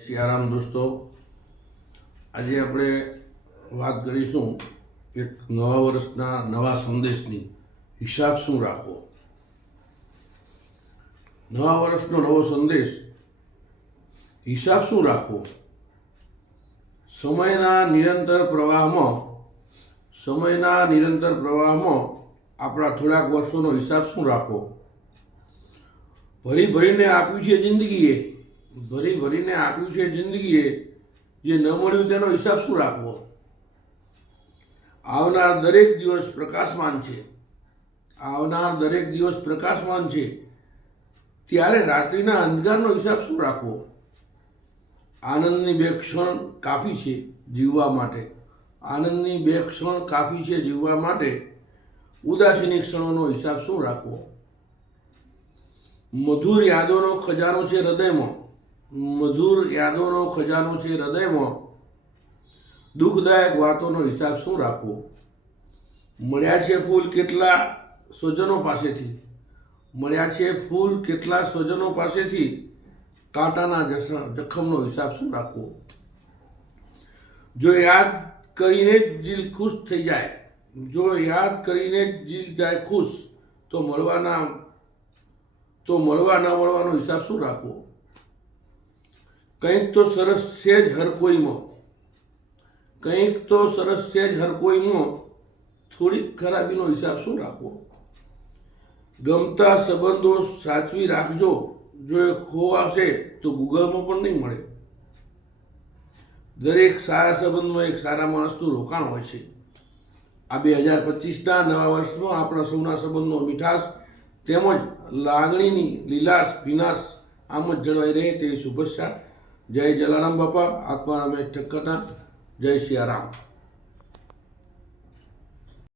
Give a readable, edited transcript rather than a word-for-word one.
સિયારામ દોસ્તો, આજે આપણે વાત કરીશું એક નવા વર્ષના નવા સંદેશની. હિસાબ શું રાખવો? નવા વર્ષનો નવો સંદેશ, હિસાબ શું રાખવો? સમયના નિરંતર પ્રવાહમાં આપણા થોડાક વર્ષોનો હિસાબ શું રાખવો? ભરીને આપ્યું છે જિંદગીએ, જે ન મળ્યું તેનો હિસાબ શું રાખવો? આવનાર દરેક દિવસ પ્રકાશમાન છે, ત્યારે રાત્રિના અંધકારનો હિસાબ શું રાખવો? આનંદની બે ક્ષણ કાફી છે જીવવા માટે, ઉદાસીની ક્ષણોનો હિસાબ શું રાખવો? મધુર યાદોનો ખજાનો છે હૃદયમાં, દુઃખદાયક વાતોનો હિસાબ શું રાખવો? મળ્યા છે ફૂલ કેટલા સ્વજનો પાસેથી, કાંટાના જખમનો હિસાબ શું રાખવો? જો યાદ કરીને જ દિલ જાય ખુશ, તો મળવા ના મળવાનો હિસાબ શું રાખવો? કંઈક તો સરસ છે જ હર કોઈમાં, થોડીક ખરાબીનો હિસાબ શું રાખવો? ગમતા સંબંધો સાચવી રાખજો, જો એ ખોવાશે તો ગૂગલમાં પણ નહીં મળે. દરેક સારા સંબંધમાં એક સારા માણસનું રોકાણ હોય છે. આ 2025ના નવા વર્ષમાં આપણા સૌના સંબંધનો મીઠાશ તેમજ લાગણીની લીલાશ ભીનાશ આમ જ જળવાઈ રહે તેવી શુભેચ્છા. જય જલારામ બાપા, આત્મારામે ઠક્કરના. જય સિયારામ.